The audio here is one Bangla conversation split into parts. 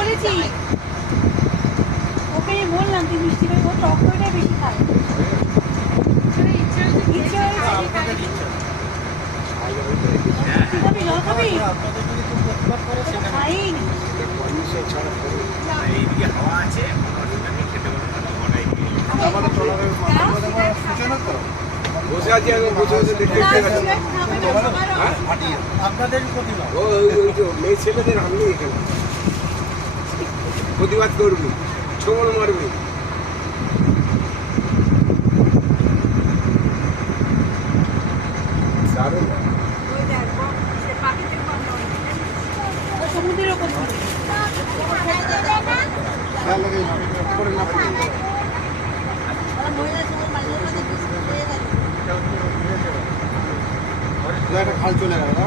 বলেছি, ওকে বললাম তুই মিষ্টি করে, ও টক দইটাই বেশি খায়। ইচ্ছে হয়েছে খাবি, জল খাবি? খাইনি। এইদিকে হাওয়া আছে, খেতে বসে আছি, বসে বসে দেখতে আপনাদের মেয়ে ছেলেদের আমি এখানে প্রতিবাদ করবি, ছবল মারবি। সমুদ্রের ওপর খাল চলে গেল।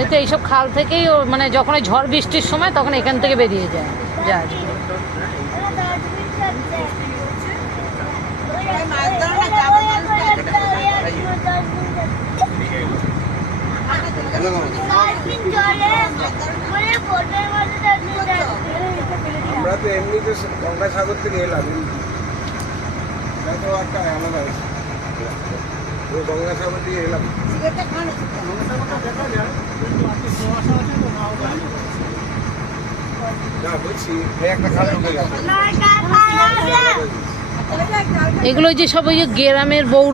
এই তো এইসব খাল থেকেই মানে যখন ওই ঝড় বৃষ্টির সময় তখন এখান থেকে বেরিয়ে যায় জাহাজ। আমরা তো এমনিতে গঙ্গাসাগর থেকে এলাম, তো একটা আলাদা গঙ্গাসাগর থেকে এলাম। না বলছি একটা খাল ঢুকে গেছে। এগুলো যে সব ওই গ্রামের বউ